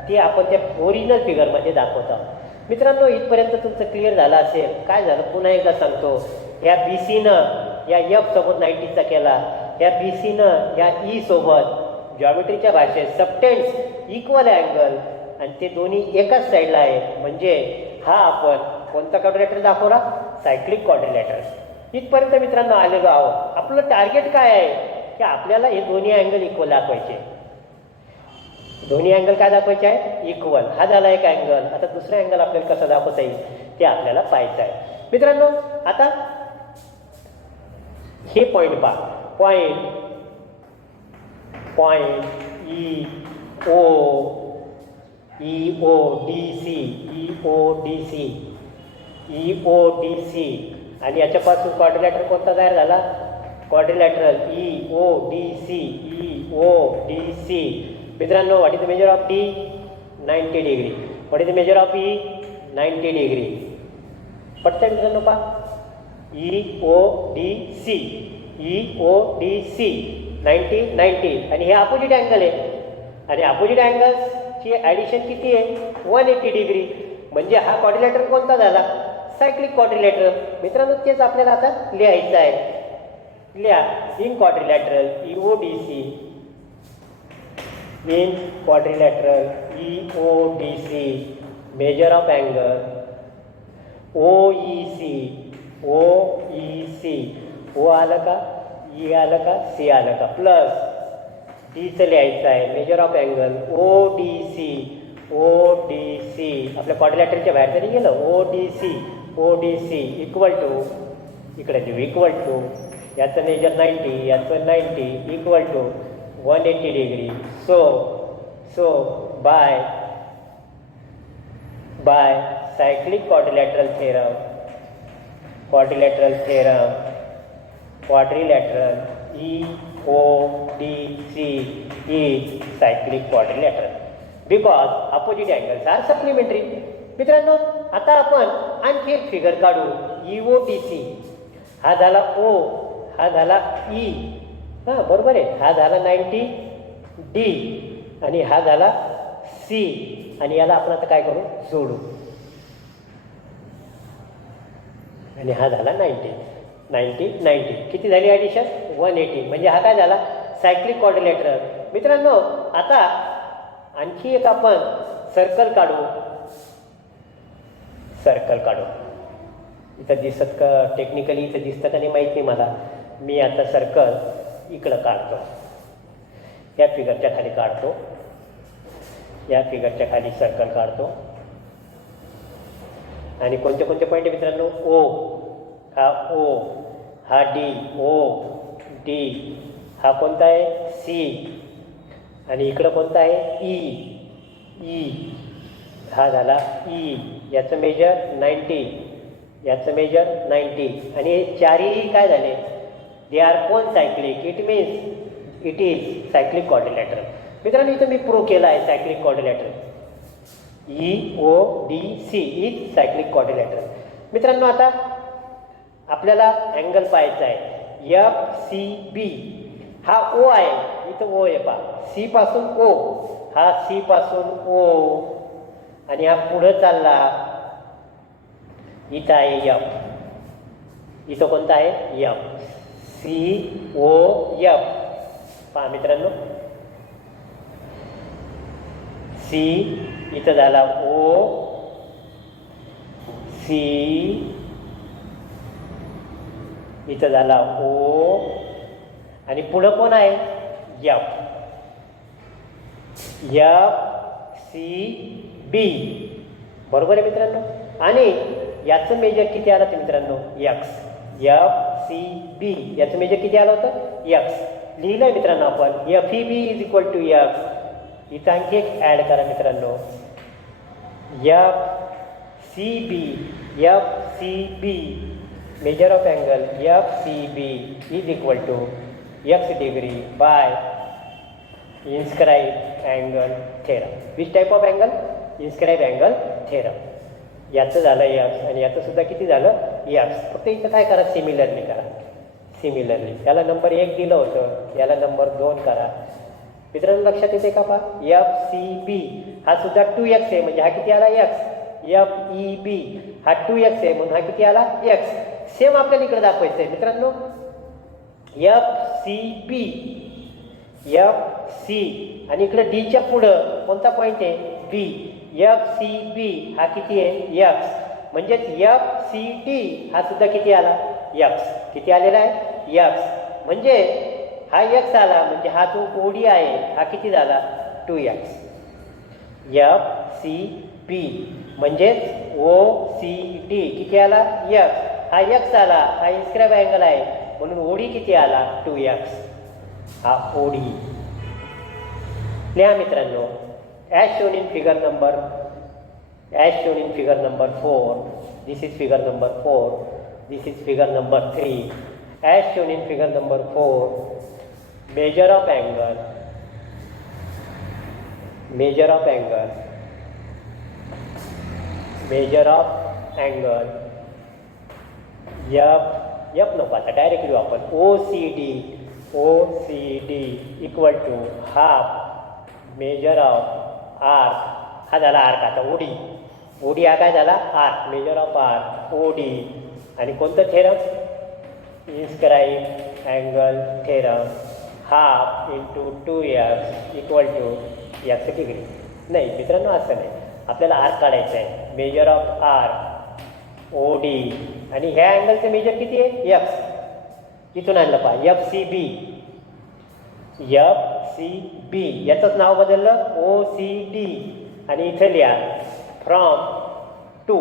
ती आपण त्या ओरिजिनल फिगरमध्ये दाखवत आहोत. मित्रांनो इथपर्यंत तुमचं क्लिअर झालं असेल. काय झालं पुन्हा एकदा सांगतो. ह्या बी सीनं या एफ सोबत 90चा केला, ह्या बी सीनं या ई सोबत जॉमेट्रीच्या भाषेत सबटेन्स इक्वल अँगल आणि ते दोन्ही एकाच साईडला आहेत. म्हणजे हा आपण कोणता क्वाड्रिलॅटरल दाखवला सायक्लिक क्वाड्रिलॅटरल. इथपर्यंत मित्रांनो आलेलो आहोत. आपलं टार्गेट काय आहे की आपल्याला हे दोन्ही अँगल इक्वल दाखवायचे. दोन्ही अँगल काय दाखवायचे आहे इक्वल. हा झाला एक अँगल. आता दुसरा अँगल आपल्याला कसा दाखवता येईल ते आपल्याला पाहायचं आहे. मित्रांनो आता हे पॉईंट पहा. Point E O D C, E O D C आणि याच्यापासून क्वाड्रिलॅटरल कोणता तयार झाला quadrilateral E O D C. मित्रांनो what is the measure of D 90 degree. What is the measure of E 90 degree. पटतंय मित्रांनो पहा ई ओ डी सी 90 आणि हे अपोजिट अँगल आहे आणि अपोजिट अँगल्सची ॲडिशन किती आहे 180 डिग्री. म्हणजे हा क्वाड्रिलॅटरल कोणता झाला सायक्लिक क्वाड्रिलॅटरल. मित्रांनो तेच आपल्याला आता लिहायचं आहे. लिहा in quadrilateral E O D C, in quadrilateral E O D C measure of angle O E C. O आलं का ई आलं का सी आलं का प्लस डीचं लिहायचं आहे measure of angle O D C. आपल्या क्वाड्रिलॅटरच्या बाहेर जरी गेलं O D C equal to इकडे देऊ इक्वल टू याचं मेजर 90 याचं 90 equal to 180 degree. So by cyclic quadrilateral E O D C is cyclic quadrilateral because opposite angles are supplementary. मित्रांनो आता आपण आणखी एक फिगर काढू. ई ओ डी सी हा झाला ओ, हा झाला ई, हां बरोबर आहे. हा झाला 90 डी आणि हा झाला सी आणि याला आपण आता काय करू जोडू आणि हा झाला 90 किती झाली ॲडिशन 180. म्हणजे हा काय झाला सायक्लिक क्वाड्रिलॅटरल. मित्रांनो आता आणखी एक आपण सर्कल काढू. इथं दिसत का टेक्निकली इथं दिसतं का नाही माहीत नाही मला. मी आता सर्कल इकडं काढतो. या फिगरच्या खाली काढतो. या फिगरच्या खाली सर्कल काढतो आणि कोणते कोणते पॉईंट आहे मित्रांनो ओ, हा डी डी हा कोणता आहे सी आणि इकडं कोणता आहे ई हा झाला ई. याचं मेजर 90 याचं मेजर 90 आणि हे चारही काय झाले दे आर कोण cyclic. It means it is cyclic quadrilateral. मित्रांनो इथं मी प्रूव्ह केला आहे cyclic quadrilateral E O D C is cyclic quadrilateral. मित्रांनो आता आपल्याला अँगल पाहायचा आहे एफ सी बी. हा ओ आहे इथं ओ आहे पहा सी पासून ओ, हा सी पासून ओ आणि हा पुढं चालला इथं आहे एफ. इथं कोणता आहे एफ सी ओ एफ. पहा मित्रांनो सी इथं झाला ओ सी इथं झाला ओ आणि पुढं कोण आहे एफ सी बी. बरोबर आहे मित्रांनो. आणि याचं मेजर किती आलं ते मित्रांनो एक्स. एफ सी बी याचं मेजर किती आलं होतं एक्स. लिहिलं आहे मित्रांनो आपण F E B is equal to x. इथं आणखी एक ॲड करा मित्रांनो F CB, FCB, measure of angle FCB is equal to x degree by inscribed angle theorem. Which type of angle? Inscribed angle theorem. याचं झालं x आणि याचं सुद्धा किती झालं x. फक्त इथं काय करा, सिमिलरली करा. सिमिलरली याला नंबर 1 दिलं होतं, याला नंबर 2 करा. मित्रांनो लक्षात येते का? पहा FCB हा सुद्धा 2x आहे, म्हणजे हा किती आला x. FEB हा 2x आहे, म्हणून हा किती आला x. सेम आपल्याला इकडे दाखवायचं आहे मित्रांनो. FCB FC आणि इकडे डीच्या पुढं कोणता पॉईंट आहे B. FCB हा किती आहे x, म्हणजेच FCD हा सुद्धा किती आला x. किती आलेला आहे x, म्हणजे हा x आला, म्हणजे हा जो OD आहे हा किती झाला 2x. FCB म्हणजेच OCD किती आला x. हा x आला, हा इन्स्क्राइब अँगल आहे, म्हणून OD किती आला 2x. हा OD लिहा मित्रांनो. as shown in figure number 4. This is figure number 4. This is figure number 3. As shown in figure number 4, measure of angle F नको आता डायरेक्ट लिहू आपण. OCD equal to half measure of arc. हा झाला आर्क. आता OD हा काय झाला arc. Measure of arc OD आणि कोणतं theorem? Inscribe angle theorem. Half into 2x equal to x degree. नाही मित्रांनो असं नाही, आपल्याला आर्क काढायचं आहे. मेजर ऑफ आर्क OD आणि ह्या अँगलचं मेजर किती आहे x. इथून आणलं पहा FCB याचंच नाव बदललं OCD आणि इथं लिहा from two.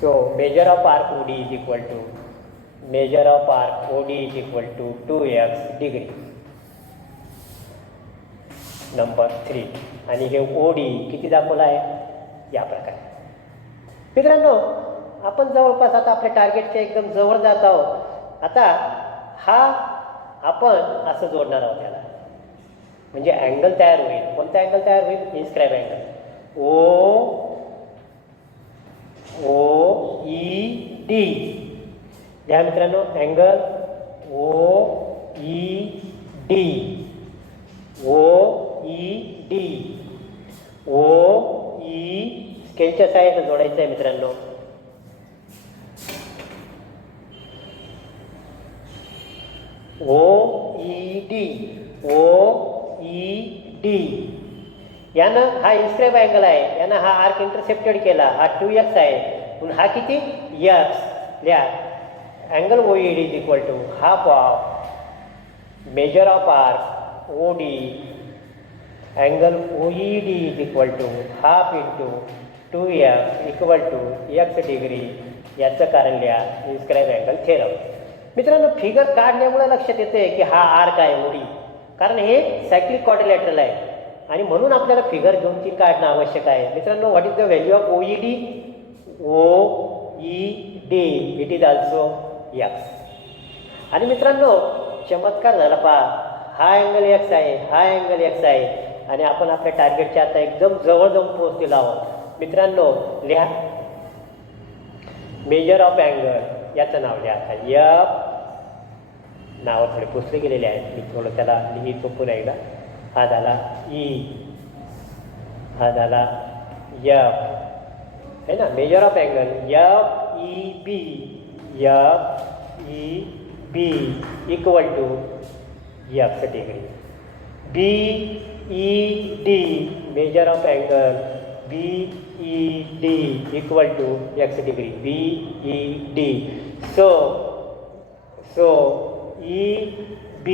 So measure of arc OD is equal to 2x degree. Number 3 आणि हे OD किती दाखवलं आहे या प्रकारे. मित्रांनो आपण जवळपास आता आपल्या टार्गेटच्या एकदम जवळ जात आहोत. आता हा आपण असं जोडणार आहोत त्याला, म्हणजे अँगल तयार होईल. कोणता अँगल तयार होईल? इन्स्क्राइब अँगल OED. घ्या मित्रांनो अँगल OED स्केलच्या साईडला जोडायचं आहे मित्रांनो. OED यानं हा इन्स्क्राइब अँगल आहे, यानं हा आर्क इंटरसेप्टेड केला. हा 2x आहे, म्हणून हा किती x. लिहा angle OED is equal to half of measure of arc OD. Angle OED is equal to half into 2x equal to x degree. याचं कारण लिहा इन्स्क्राइब अँगल थेरम. मित्रांनो फिगर काढल्यामुळे लक्षात येते की हा आर्क आहे OD, कारण हे सायक्लिक क्वाड्रिलॅटरल आहे आणि म्हणून आपल्याला फिगर 2-3 काढणं आवश्यक आहे. मित्रांनो what is the value of OED? It is also x. आणि मित्रांनो चमत्कार झाला पहा, हा अँगल x आहे, हा अँगल x आहे आणि आपण आपल्या टार्गेटच्या आता एकदम जवळ जाऊन पोहोचलेलो आहोत. मित्रांनो लिहा मेजर ऑफ अँगल याचं नाव लिहा. आता नावं थोडे पुसले गेलेले आहेत, मी थोडं त्याला लिहितो पुन्हा एकदा. हा झाला E, हा झाला F है ना. Measure of angle FEB equal to x degree. BED measure of angle BED equal to x degree. BED. So EB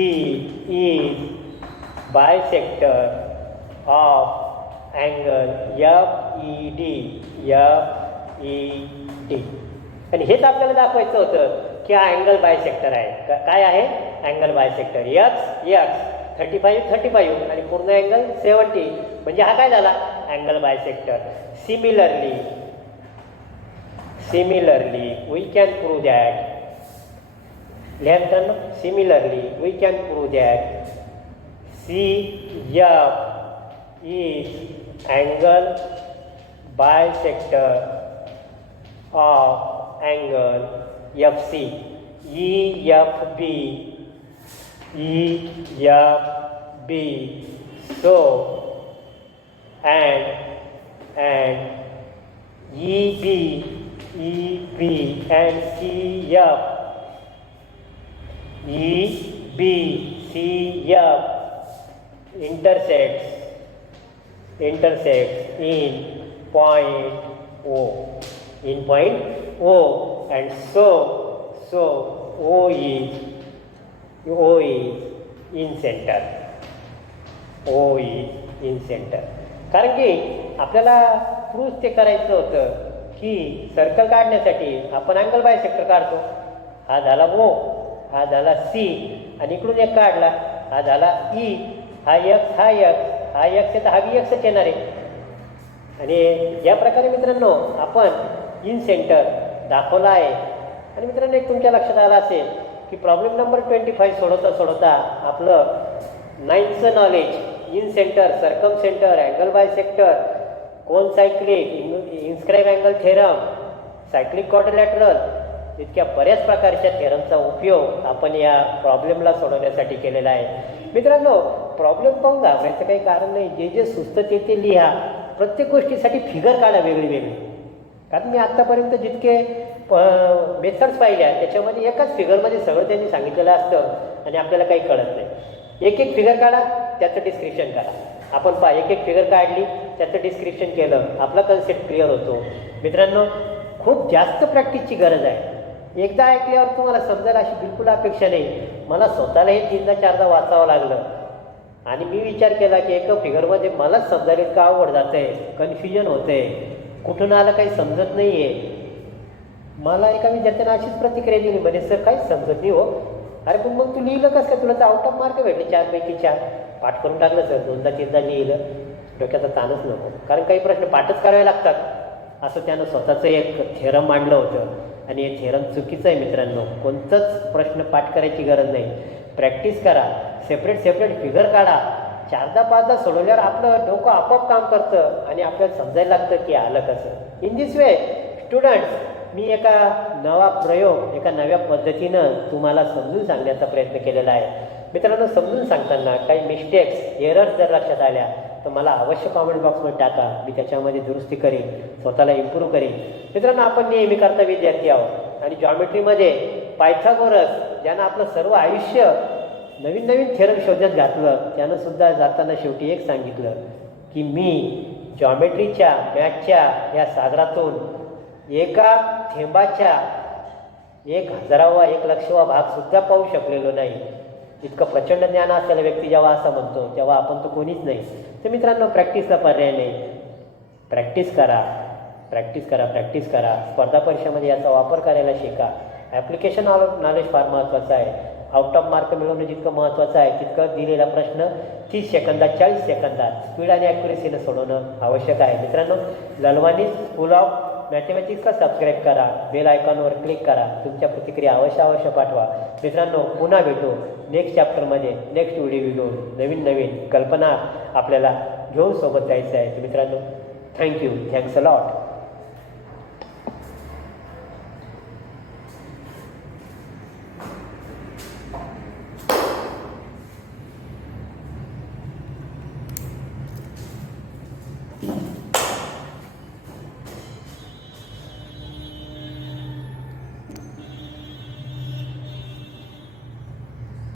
is bisector of angle FED. आणि हेच आपल्याला दाखवायचं होतं की हा अँगल बायसेक्टर आहे. काय आहे? Angle bisector. x 35 आणि पूर्ण अँगल 70, म्हणजे हा काय झाला angle bisector. Similarly we can prove that, लिहा मित्रांनो, similarly we can prove that CF is angle bisector of angle FC. EFB so and EB and CF intersects in point O, and so O is in center. कारण की आपल्याला प्रूफ ते करायचं होतं की सर्कल काढण्यासाठी आपण अँगल बायसेक्टर काढतो. हा झाला O, हा झाला C, आणि इकडून एक काढला, हा झाला E, हा X आहे तर हा बी Xच येणार आहे. आणि या प्रकारे मित्रांनो आपण इन सेंटर दाखवला आहे. आणि मित्रांनो एक तुमच्या लक्षात आलं असेल की प्रॉब्लेम नंबर 25 सोडवता आपलं 9th knowledge in centre, circum centre, angle bisector, cone cyclic, inscribe angle theorem, cyclic quadrilateral, इतक्या बऱ्याच प्रकारच्या थेरमचा उपयोग आपण या प्रॉब्लेमला सोडवण्यासाठी केलेला आहे. मित्रांनो प्रॉब्लेम पाहून घाबरायचं काही कारण नाही. जे सुचतं ते लिहा. प्रत्येक गोष्टीसाठी फिगर काढा वेगळी. कारण मी आत्तापर्यंत जितके मेथड्स पाहिल्या त्याच्यामध्ये एकाच फिगरमध्ये सगळं त्यांनी सांगितलेलं असतं आणि आपल्याला काही कळत नाही. एक फिगर काढा, त्याचं डिस्क्रिप्शन करा. आपण एक फिगर काढली, त्याचं डिस्क्रिप्शन केलं, आपला कन्सेप्ट क्लिअर होतो. मित्रांनो खूप जास्त प्रॅक्टिसची गरज आहे. एकदा ऐकल्यावर तुम्हाला समजायला अशी बिलकुल अपेक्षा नाही. मला स्वतःला हे 3दा-4दा वाचावं लागलं आणि मी विचार केला की एका फिगरमध्ये मलाच समजायला इतकं अवघड जातं आहे, कन्फ्युजन होतं आहे, कुठून आलं काही समजत नाही आहे. मला एका विद्यार्थ्यानं अशीच प्रतिक्रिया दिली, म्हणजे सर काहीच समजत नाही हो. अरे पण मग तू लिहिलं कसं काय, तुला तर आउट ऑफ मार्क भेटले 4 पैकी 4. पाठ करून टाकलं सर, 2दा-3दा लिहिलं. डोक्याचा ताणच नको, कारण काही प्रश्न पाठच करावे लागतात. असं त्यानं स्वतःचं एक थेरम मांडलं होतं आणि हे थेरम चुकीचं आहे. मित्रांनो कोणतंच प्रश्न पाठ करायची गरज नाही. प्रॅक्टिस करा, सेपरेट फिगर काढा. 4दा-5दा सोडवल्यावर आपलं डोकं आपोआप काम करतं आणि आपल्याला समजायला लागतं की आलं कसं. इन दिस वे स्टुडंट्स, मी एका नव्या पद्धतीनं तुम्हाला समजून सांगण्याचा प्रयत्न केलेला आहे. मित्रांनो समजून सांगताना काही मिस्टेक्स, एरर्स जर लक्षात आल्या तर मला अवश्य कॉमेंट बॉक्समध्ये टाका. मी त्याच्यामध्ये दुरुस्ती करेन, स्वतःला इम्प्रूव्ह करेन. मित्रांनो आपण नेहमी करता विद्यार्थी आहोत आणि जॉमेट्रीमध्ये पायथागोरस ज्यानं आपलं सर्व आयुष्य नवीन थेरम शोधत घातलं, त्यानं सुद्धा जाताना शेवटी एक सांगितलं की मी जॉमेट्रीच्या मॅथच्या या सागरातून एका थेंबाच्या 1000वा 1,00,000वा भाग सुद्धा पाहू शकलेलो नाही. इतकं प्रचंड ज्ञान असलेला व्यक्ती जेव्हा असं म्हणतो तेव्हा आपण तो कोणीच नाही. तर मित्रांनो प्रॅक्टिसला पर्याय नाही. प्रॅक्टिस करा. स्पर्धा परीक्षेमध्ये याचा वापर करायला शिका. ॲप्लिकेशन नॉलेज फार महत्त्वाचं आहे. आउट ऑफ मार्क मिळवणं जितकं महत्त्वाचं आहे तितकं दिलेला प्रश्न 30 सेकंदात 40 सेकंदात स्पीड आणि ॲक्युरेसीनं सोडवणं आवश्यक आहे. मित्रांनो ललवानी स्कूल ऑफ मॅथमॅटिक्सला सबस्क्राईब करा, बेल आयकॉनवर क्लिक करा. तुमच्या प्रतिक्रिया अवश्य पाठवा. मित्रांनो पुन्हा भेटू नेक्स्ट चॅप्टरमध्ये, नेक्स्ट व्हिडिओ नवीन कल्पना आपल्याला घेऊन सोबत जायचं आहे. मित्रांनो थँक्यू, थँक्स अ लॉट.